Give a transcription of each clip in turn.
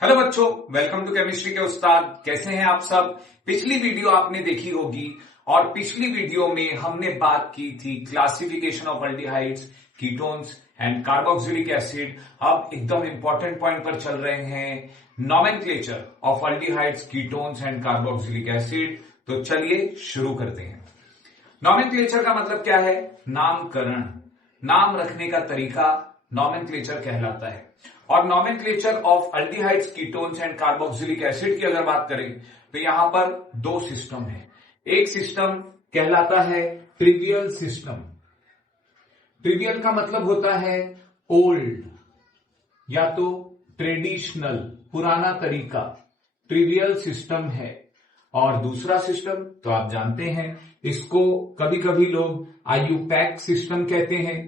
Hello बच्चों, welcome to chemistry के उस्ताद। कैसे हैं आप सब। पिछली वीडियो आपने देखी होगी और पिछली वीडियो में हमने बात की थी classification of aldehydes, ketones and carboxylic acid. अब एकदम इंपॉर्टेंट पॉइंट पर चल रहे हैं, nomenclature of aldehydes, ketones and carboxylic acid. तो चलिए शुरू करते हैं। नॉमेनक्लेचर का मतलब क्या है? नामकरण, नाम रखने का तरीका नॉमेनक्लेचर कहलाता है। और nomenclature of aldehydes, ketones and carboxylic acid की अगर बात करें तो यहां पर दो सिस्टम है। एक सिस्टम कहलाता है ट्रिवियल सिस्टम। ट्रिवियल का मतलब होता है ओल्ड या तो ट्रेडिशनल, पुराना तरीका, ट्रिवियल सिस्टम है। और दूसरा सिस्टम तो आप जानते हैं, इसको कभी कभी लोग आईयूपैक सिस्टम कहते हैं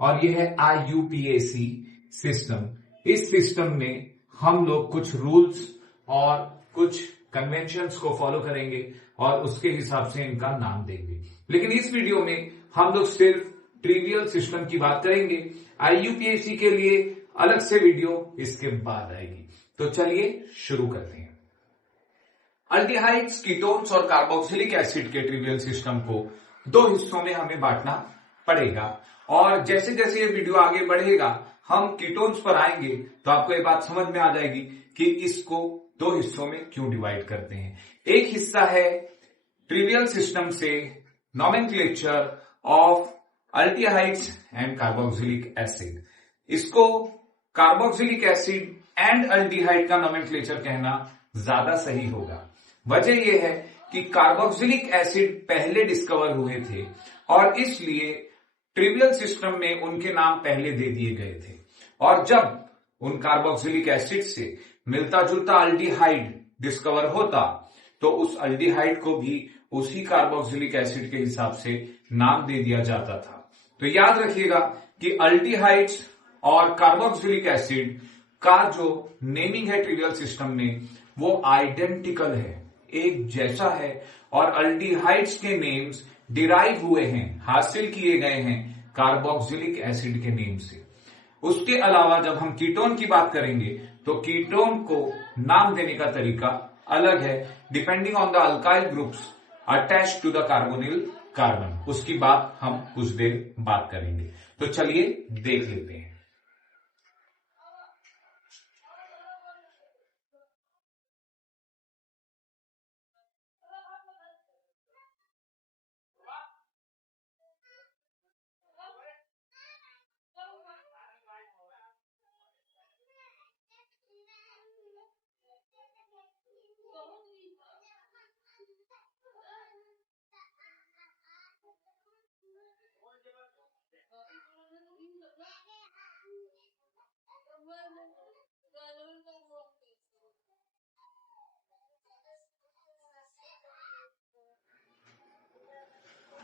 और यह है आईयूपीएसी सिस्टम। इस सिस्टम में हम लोग कुछ रूल्स और कुछ कन्वेंशंस को फॉलो करेंगे और उसके हिसाब से इनका नाम देंगे। लेकिन इस वीडियो में हम लोग सिर्फ ट्रिवियल सिस्टम की बात करेंगे। आईयूपीएसी के लिए अलग से वीडियो इसके बाद आएगी। तो चलिए शुरू करते हैं। अल्डिहाइड्स, कीटोन्स और कार्बोक्सिलिक एसिड के ट्रिवियल सिस्टम को दो हिस्सों में हमें बांटना पड़ेगा। और जैसे जैसे ये वीडियो आगे बढ़ेगा हम कीटोन्स पर आएंगे तो आपको ये बात समझ में आ जाएगी कि इसको दो हिस्सों में क्यों डिवाइड करते हैं। एक हिस्सा है ट्रिवियल सिस्टम से nomenclature of aldehydes and carboxylic acid. इसको कार्बोक्सिलिक एसिड एंड अल्डिहाइड का नॉमेनक्लेचर कहना ज्यादा सही होगा। वजह यह है कि कार्बोक्सिलिक एसिड पहले डिस्कवर हुए थे और इसलिए ट्रिवियल सिस्टम में उनके नाम पहले दे दिए गए थे। और जब उन कार्बोक्सिलिक एसिड से मिलता जुलता अल्डिहाइड डिस्कवर होता तो उस अल्डिहाइड को भी उसी कार्बोक्सिलिक एसिड के हिसाब से नाम दे दिया जाता था। तो याद रखिएगा कि अल्डिहाइड्स और कार्बोक्सिलिक एसिड का जो नेमिंग है ट्रिवियल सिस्टम में वो आइडेंटिकल है, एक जैसा है। और अल्डिहाइड्स के नेम्स डिराइव हुए हैं, हासिल किए गए हैं कार्बोक्सिलिक एसिड के नेम से। उसके अलावा जब हम कीटोन की बात करेंगे तो कीटोन को नाम देने का तरीका अलग है, depending on the alkyl groups attached to the carbonyl carbon. उसकी बात हम कुछ देर बात करेंगे। तो चलिए देख लेते हैं।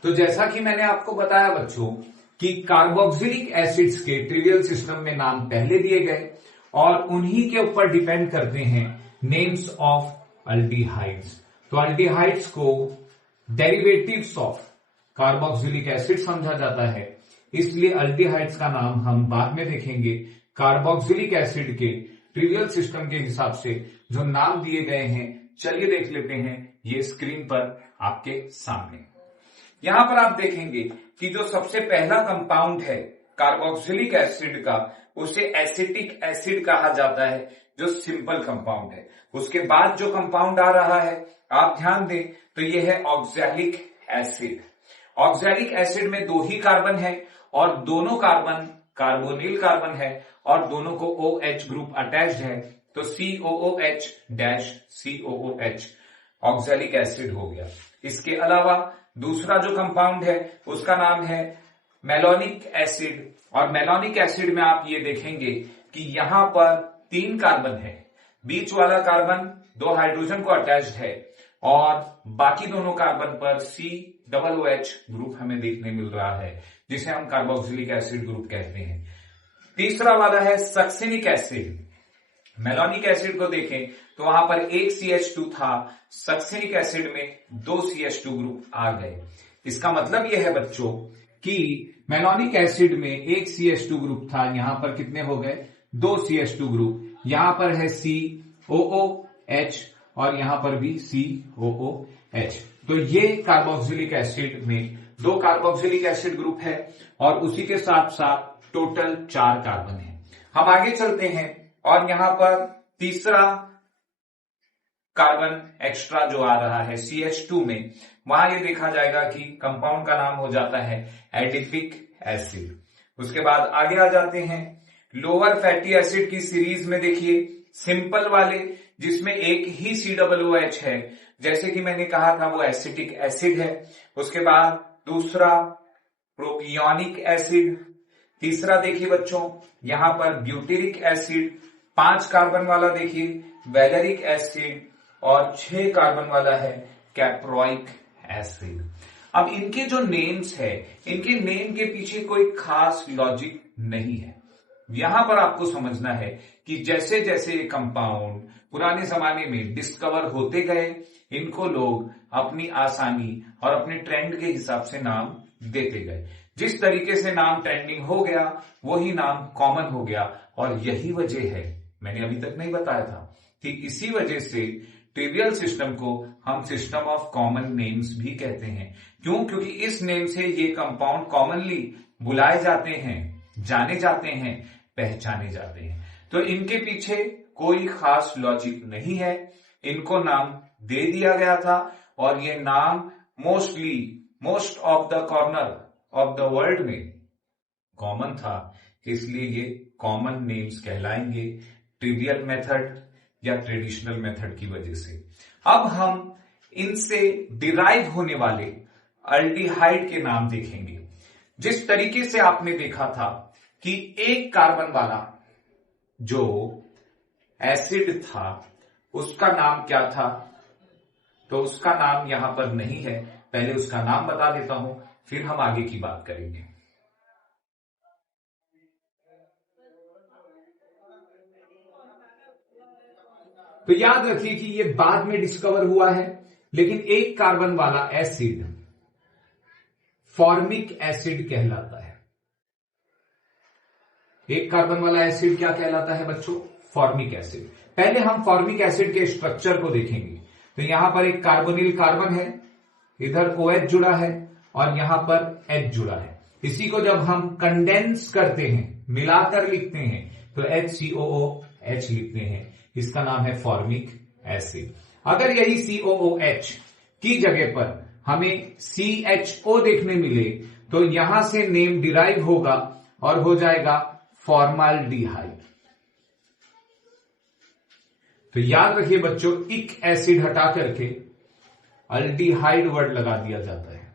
तो जैसा कि मैंने आपको बताया बच्चों कि कार्बोक्सिलिक एसिड्स के ट्रिवियल सिस्टम में नाम पहले दिए गए और उन्हीं के ऊपर डिपेंड करते हैं नेम्स ऑफ अल्डिहाइड्स। तो अल्डिहाइड्स को डेरिवेटिव्स ऑफ कार्बोक्सिलिक एसिड समझा जाता है, इसलिए अल्डिहाइड्स का नाम हम बाद में देखेंगे। कार्बोक्सिलिक एसिड के ट्रिवियल सिस्टम के हिसाब से जो नाम दिए गए हैं चलिए देख लेते हैं, ये स्क्रीन पर आपके सामने। यहां पर आप देखेंगे कि जो सबसे पहला कंपाउंड है कार्बोक्सिलिक एसिड का, उसे एसिटिक एसिड कहा जाता है, जो सिंपल कंपाउंड है। उसके बाद जो कंपाउंड आ रहा है आप ध्यान दें तो यह है ऑक्सैलिक एसिड। ऑक्सैलिक एसिड में दो ही कार्बन है और दोनों कार्बन कार्बोनिल कार्बन है और दोनों को OH ग्रुप अटैच्ड है, तो COOH COOH ऑक्सैलिक एसिड हो गया। इसके अलावा दूसरा जो कंपाउंड है उसका नाम है मेलोनिक एसिड। और मेलोनिक एसिड में आप ये देखेंगे कि यहां पर 3 कार्बन है, बीच वाला कार्बन 2 हाइड्रोजन को अटैच्ड है और बाकी दोनों कार्बन पर COOH ग्रुप हमें देखने मिल रहा है, जिसे हम कार्बोक्सिलिक एसिड ग्रुप कहते हैं। तीसरा वाला है सक्सिनिक एसिड। मेलोनिक एसिड को देखें तो वहां पर एक CH2 था, सक्सिनिक एसिड में 2 CH2 ग्रुप आ गए। इसका मतलब यह है बच्चों कि मेलोनिक एसिड में एक CH2 ग्रुप था, यहां पर कितने हो गए? 2 CH2 ग्रुप। यहां पर है C OOH और यहां पर भी COOH। तो ये कार्बोक्सिलिक एसिड में 2 कार्बोक्सिलिक एसिड ग्रुप है और उसी के साथ साथ टोटल 4 कार्बन है। हम आगे चलते हैं और यहां पर तीसरा कार्बन एक्स्ट्रा जो आ रहा है CH2 में, वहां ये देखा जाएगा कि कंपाउंड का नाम हो जाता है एडिपिक एसिड। उसके बाद आगे आ जाते हैं लोअर फैटी एसिड की सीरीज में। देखिए सिंपल वाले जिसमें एक ही COOH है, जैसे कि मैंने कहा था वो एसिटिक एसिड है। उसके बाद दूसरा प्रोपियोनिक एसिड, तीसरा देखिए बच्चों यहां पर ब्यूटेरिक एसिड, 5 कार्बन वाला देखिए वैलेरिक एसिड और 6 कार्बन वाला है कैप्रोइक एसिड। अब इनके जो नेम्स है, इनके नेम के पीछे कोई खास लॉजिक नहीं है। यहां पर आपको समझना है कि जैसे जैसे ये कंपाउंड पुराने जमाने में डिस्कवर होते गए, इनको लोग अपनी आसानी और अपने ट्रेंड के हिसाब से नाम देते गए। जिस तरीके से नाम ट्रेंडिंग हो गया वही नाम कॉमन हो गया। और यही वजह है, मैंने अभी तक नहीं बताया था कि इसी वजह से ट्रिवियल सिस्टम को हम सिस्टम ऑफ कॉमन नेम्स भी कहते हैं। क्यों? क्योंकि इस नेम से ये कंपाउंड कॉमनली बुलाए जाते हैं, जाने जाते हैं, पहचाने जाते हैं। तो इनके पीछे कोई खास लॉजिक नहीं है, इनको नाम दे दिया गया था और ये नाम most of the corner of the world में कॉमन था, इसलिए ये कॉमन नेम्स कहलाएंगे ट्रिवियल मेथड या ट्रेडिशनल मेथड की वजह से। अब हम इनसे डिराइव होने वाले अल्डिहाइड के नाम देखेंगे। जिस तरीके से आपने देखा था कि एक कार्बन वाला जो एसिड था उसका नाम क्या था, तो उसका नाम यहां पर नहीं है। पहले उसका नाम बता देता हूं, फिर हम आगे की बात करेंगे। तो याद रखिए कि ये बाद में डिस्कवर हुआ है, लेकिन एक कार्बन वाला एसिड फॉर्मिक एसिड कहलाता है। एक कार्बन वाला एसिड क्या कहलाता है बच्चों? Formic acid. पहले हम फॉर्मिक एसिड के स्ट्रक्चर को देखेंगे। तो यहां पर एक कार्बोनिल कार्बन है, इधर OH जुड़ा है और यहां पर H जुड़ा है। इसी को जब हम कंडेंस करते हैं, मिलाकर लिखते हैं, तो HCOOH लिखते हैं। इसका नाम है फॉर्मिक एसिड। अगर यही COOH की जगह पर हमें CHO देखने मिले तो यहां से नेम डिराइव होगा और हो जाएगा फॉर्माल्डिहाइड। तो याद रखिए बच्चों, इक एसिड हटा करके अल्डिहाइड वर्ड लगा दिया जाता है।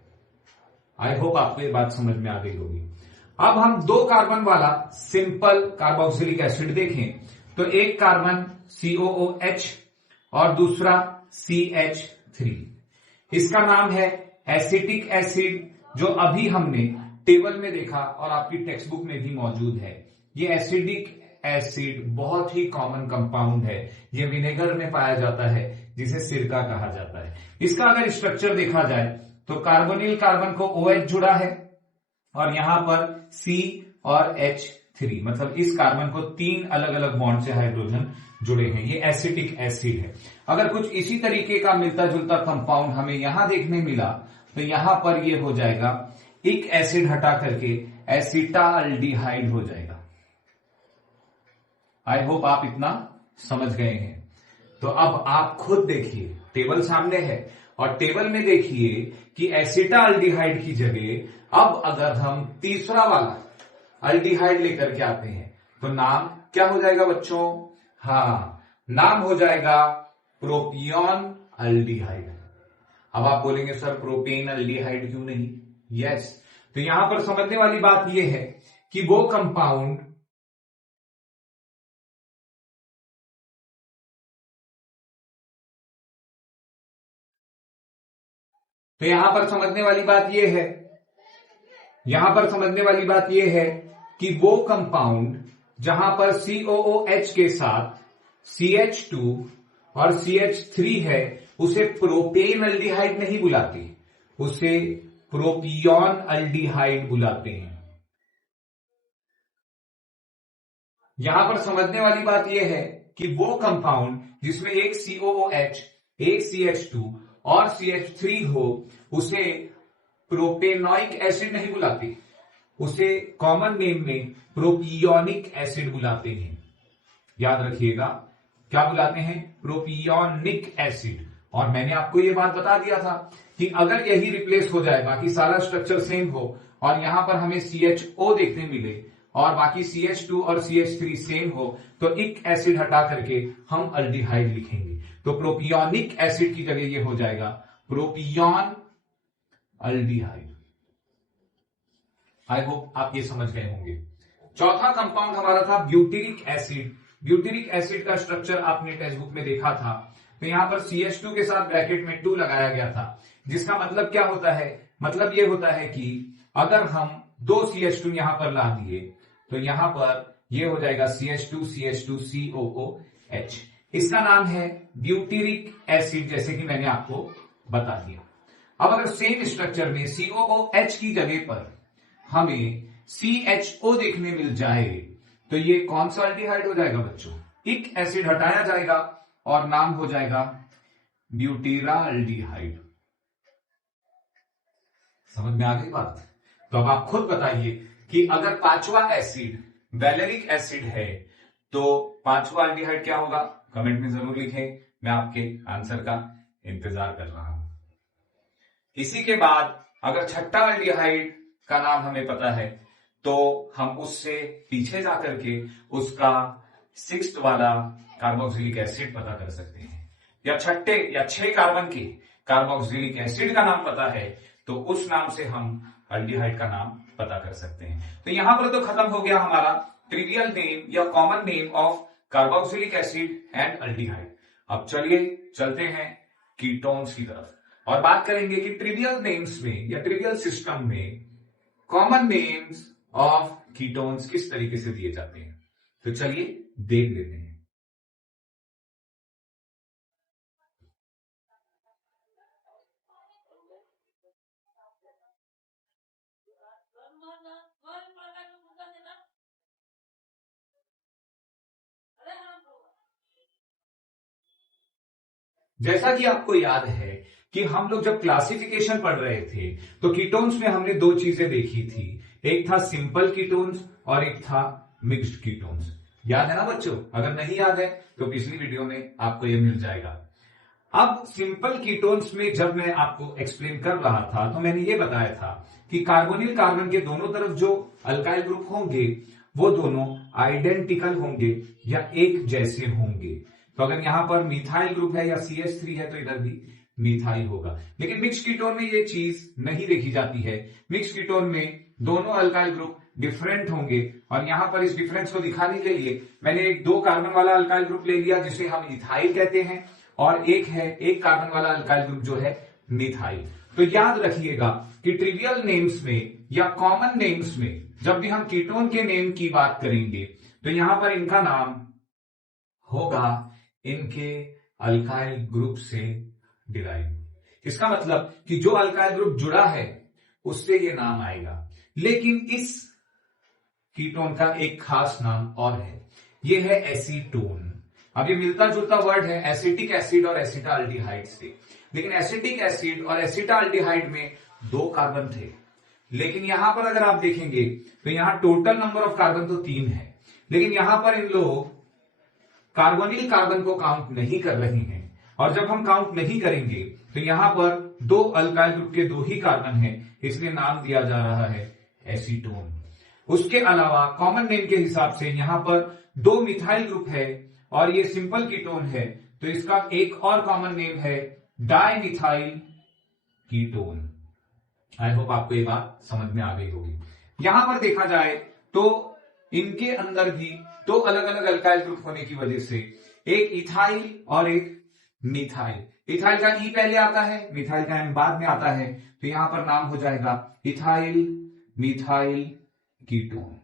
आई होप आपको ये बात समझ में आ गई होगी। अब हम 2 कार्बन वाला सिंपल कार्बोक्सिलिक एसिड देखें तो एक कार्बन COOH और दूसरा CH3। इसका नाम है एसिटिक एसिड, जो अभी हमने टेबल में देखा और आपकी टेक्स्ट बुक में भी मौजूद है। ये एसिडिक एसिड बहुत ही कॉमन कंपाउंड है। ये विनेगर में पाया जाता है जिसे सिरका कहा जाता है। इसका अगर स्ट्रक्चर देखा जाए तो कार्बोनिल कार्बन को OH जुड़ा है और यहां पर C और H3, मतलब इस कार्बन को 3 अलग अलग बॉन्ड से हाइड्रोजन जुड़े हैं। ये एसिटिक एसिड है। अगर कुछ इसी तरीके का मिलता जुलता कंपाउंड हमें यहां देखने मिला तो यहां पर ये हो जाएगा, एक एसिड हटा करके एसिटाल्डिहाइड हो जाएगा। आई होप आप इतना समझ गए हैं। तो अब आप खुद देखिए, टेबल सामने है और टेबल में देखिए कि एसिटाल्डिहाइड की जगह अब अगर हम तीसरा वाला अल्डिहाइड लेकर के आते हैं तो नाम क्या हो जाएगा बच्चों? हाँ, नाम हो जाएगा प्रोपियोन अल्डिहाइड। अब आप बोलेंगे सर प्रोपेन अल्डिहाइड क्यों नहीं? यस, तो यहां पर समझने वाली बात यह है कि वो कंपाउंड तो यहां पर समझने वाली बात यह है कि वो कंपाउंड जहां पर COOH के साथ CH2 और CH3 है उसे प्रोपेन अल्डिहाइड नहीं बुलाते, उसे प्रोपियोन अल्डिहाइड बुलाते हैं। यहां पर समझने वाली बात यह है कि वो कंपाउंड जिसमें एक COOH, एक CH2 और CH3 हो उसे प्रोपेनोइक एसिड नहीं बुलाते, उसे कॉमन नेम में प्रोपियोनिक एसिड बुलाते हैं। याद रखिएगा, क्या बुलाते हैं? Propionic acid. और मैंने आपको यह बात बता दिया था कि अगर यही रिप्लेस हो जाए, बाकी सारा स्ट्रक्चर सेम हो और यहां पर हमें CHO देखने मिले और बाकी CH2 और CH3 सेम हो, तो इक एसिड हटा करके हम अल्डिहाइड लिखेंगे। तो प्रोपियोनिक एसिड की जगह ये हो जाएगा प्रोपियोन अल्डिहाइड। आई होप आप ये समझ गए होंगे। चौथा कंपाउंड हमारा था ब्यूटेरिक एसिड। ब्यूटेरिक एसिड का स्ट्रक्चर आपने टेक्स्ट बुक में देखा था। तो यहां पर CH2 के साथ ब्रैकेट में 2 लगाया गया था, जिसका मतलब क्या होता है? मतलब यह होता है कि अगर हम 2 CH2 यहां पर ला दिए तो यहां पर यह हो जाएगा CH2 CH2 COOH। इसका नाम है ब्यूटेरिक एसिड, जैसे कि मैंने आपको बता दिया। अब अगर सेम स्ट्रक्चर में COOH की जगह पर हमें CHO देखने मिल जाए तो ये कौन सा अल्डिहाइड हो जाएगा बच्चों? इक एसिड हटाया जाएगा और नाम हो जाएगा ब्यूटेराल्डिहाइड। समझ में आ गई बात? तो अब आप खुद बताइए कि अगर पांचवा एसिड वैलेरिक एसिड है तो पांचवा अल्डिहाइड क्या होगा? कमेंट में जरूर लिखें, मैं आपके आंसर का इंतजार कर रहा हूं। इसी के बाद अगर छठा अल्डिहाइड का नाम हमें पता है तो हम उससे पीछे जाकर के उसका 6th वाला कार्बोक्सिलिक एसिड पता कर सकते हैं, या छठे या 6 कार्बन के कार्बोक्सिलिक एसिड का नाम पता है तो उस नाम से हम अल्डिहाइड का नाम पता कर सकते हैं। तो यहां पर तो खत्म हो गया हमारा ट्रिवियल नेम या common name of carboxylic acid and aldehyde. अब चलिए चलते हैं कीटोन्स की तरफ और बात करेंगे कि ट्रिवियल नेम्स में या ट्रिवियल सिस्टम में कॉमन नेम्स ऑफ कीटोन्स किस तरीके से दिए जाते हैं। तो चलिए देख लेते हैं। जैसा कि आपको याद है कि हम लोग जब क्लासिफिकेशन पढ़ रहे थे तो कीटोन्स में हमने 2 चीजें देखी थी, एक था सिंपल कीटोन्स और एक था मिक्स्ड कीटोन्स। याद है ना बच्चों? अगर नहीं याद है तो पिछली वीडियो में आपको यह मिल जाएगा। अब सिंपल कीटोन्स में जब मैं आपको एक्सप्लेन कर रहा था तो मैंने ये बताया था कि कार्बोनिल कार्बन के दोनों तरफ जो अल्काइल ग्रुप होंगे वो दोनों आइडेंटिकल होंगे या एक जैसे होंगे। तो अगर यहां पर मिथाइल ग्रुप है या CH3 है तो इधर भी मिथाइल होगा। लेकिन मिक्स कीटोन में ये चीज नहीं देखी जाती है। मिक्स कीटोन में दोनों अल्काइल ग्रुप डिफरेंट होंगे और यहां पर इस डिफरेंस को दिखाने के लिए मैंने एक 2 कार्बन वाला अल्काइल ग्रुप ले लिया जिसे हम इथाइल कहते हैं, और एक कार्बन वाला अल्काइल ग्रुप जो है मिथाइल। तो याद रखिएगा कि ट्रिवियल नेम्स में या कॉमन नेम्स में जब भी हम कीटोन के नेम की बात करेंगे तो यहां पर इनका नाम होगा इनके अल्काइल ग्रुप से डिराइव। इसका मतलब कि जो अल्काइल ग्रुप जुड़ा है उससे ये नाम आएगा। लेकिन इस कीटोन का एक खास नाम और है, ये है एसीटोन। अब ये मिलता जुलता वर्ड है एसिटिक एसिड और एसिटाल्डिहाइड से, लेकिन एसिटिक एसिड और एसिटाल्डिहाइड में 2 कार्बन थे। लेकिन यहां पर अगर आप देखेंगे तो यहां टोटल नंबर ऑफ कार्बन तो 3 है, लेकिन यहां पर इन लोग कार्बोनिल कार्बन को काउंट नहीं कर रहे हैं। और जब हम काउंट नहीं करेंगे तो यहां पर 2 अल्काइल ग्रुप के 2 ही कार्बन हैं, इसलिए नाम दिया जा रहा है एसीटोन। उसके अलावा कॉमन नेम के हिसाब से यहां पर 2 मिथाइल ग्रुप है और ये सिंपल कीटोन है, तो इसका एक और कॉमन नेम है डाइमिथाइल कीटोन। आई होप आपको ये बात समझ में आ गई होगी। यहां पर देखा जाए तो इनके अंदर भी 2 अलग अलग अल्काइल ग्रुप होने की वजह से एक इथाइल और एक मिथाइल। इथाइल का ई पहले आता है, मिथाइल का एम बाद में आता है, तो यहां पर नाम हो जाएगा ethyl methyl ketone.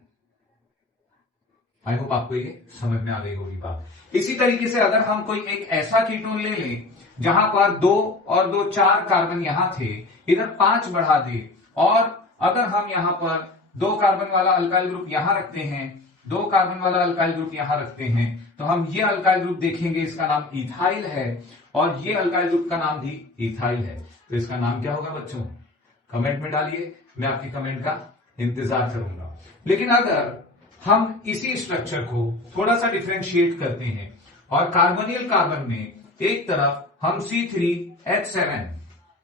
I hope आपको ये समझ में आ गई होगी बात। इसी तरीके से अगर हम कोई एक ऐसा कीटोन ले लें जहां पर 2 और 2 4 कार्बन यहां थे, इधर 5 बढ़ा दे, और अगर हम यहां पर 2 कार्बन वाला अल्काइल ग्रुप यहां रखते हैं, 2 कार्बन वाला अल्काइल ग्रुप यहां रखते हैं, तो हम ये अल्काइल ग्रुप देखेंगे, इसका नाम इथाइल है और ये अल्काइल ग्रुप का नाम भी इथाइल है। तो इसका नाम क्या होगा बच्चों? कमेंट में डालिए, मैं आपकी कमेंट का इंतजार करूंगा। लेकिन अगर हम इसी स्ट्रक्चर को थोड़ा सा डिफरेंशिएट करते हैं और कार्बोनियल कार्बन में एक तरफ हम C3H7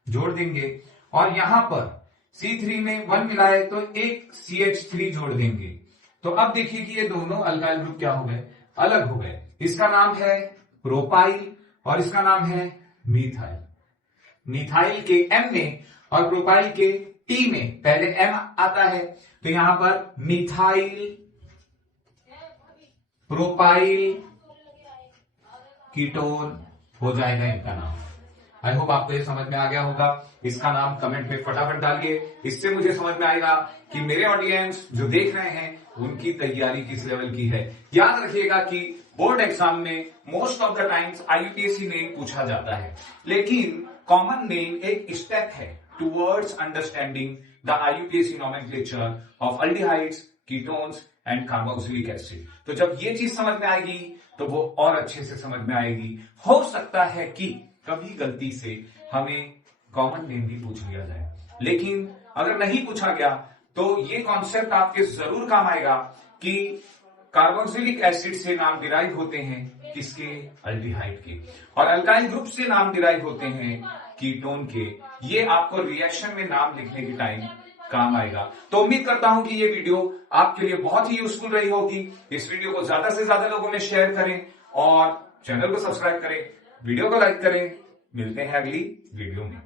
जोड़ देंगे और यहां पर C3 में 1 मिलाए तो एक CH3 जोड़ देंगे, तो अब देखिए कि ये दोनों अल्काइल ग्रुप क्या हो गए? अलग हो गए। इसका नाम है प्रोपाइल और इसका नाम है मीथाइल। मीथाइल के M में और प्रोपाइल के T में पहले M आता है, तो यहां पर मीथाइल प्रोपाइल कीटोन हो जाएगा इनका नाम। आई होप आपको ये समझ में आ गया होगा। इसका नाम कमेंट में फटाफट डालिए, इससे मुझे समझ में आएगा कि मेरे ऑडियंस जो देख रहे हैं उनकी तैयारी किस लेवल की है। याद रखिएगा कि बोर्ड एग्जाम में most of the times IUPAC name पूछा जाता है, लेकिन कॉमन नेम एक स्टेप है towards understanding the IUPAC nomenclature of aldehydes, ketones and carboxylic acid. तो जब ये चीज समझ में आएगी तो वो और अच्छे से समझ में आएगी। हो सकता है कि कभी गलती से हमें कॉमन नेम भी पूछ लिया जाए, लेकिन अगर नहीं पूछा गया तो ये कॉन्सेप्ट आपके जरूर काम आएगा कि कार्बोक्सिलिक एसिड से नाम डिराइव होते हैं किसके? अल्डिहाइड के, और अल्काइल ग्रुप से नाम डिराइव होते हैं कीटोन के। ये आपको रिएक्शन में नाम लिखने के टाइम काम आएगा। तो उम्मीद करता हूं कि ये वीडियो आपके लिए बहुत ही यूजफुल रही होगी। इस वीडियो को ज्यादा से ज्यादा लोगों में शेयर करें और चैनल को सब्सक्राइब करें, वीडियो को लाइक करें। मिलते हैं अगली वीडियो में।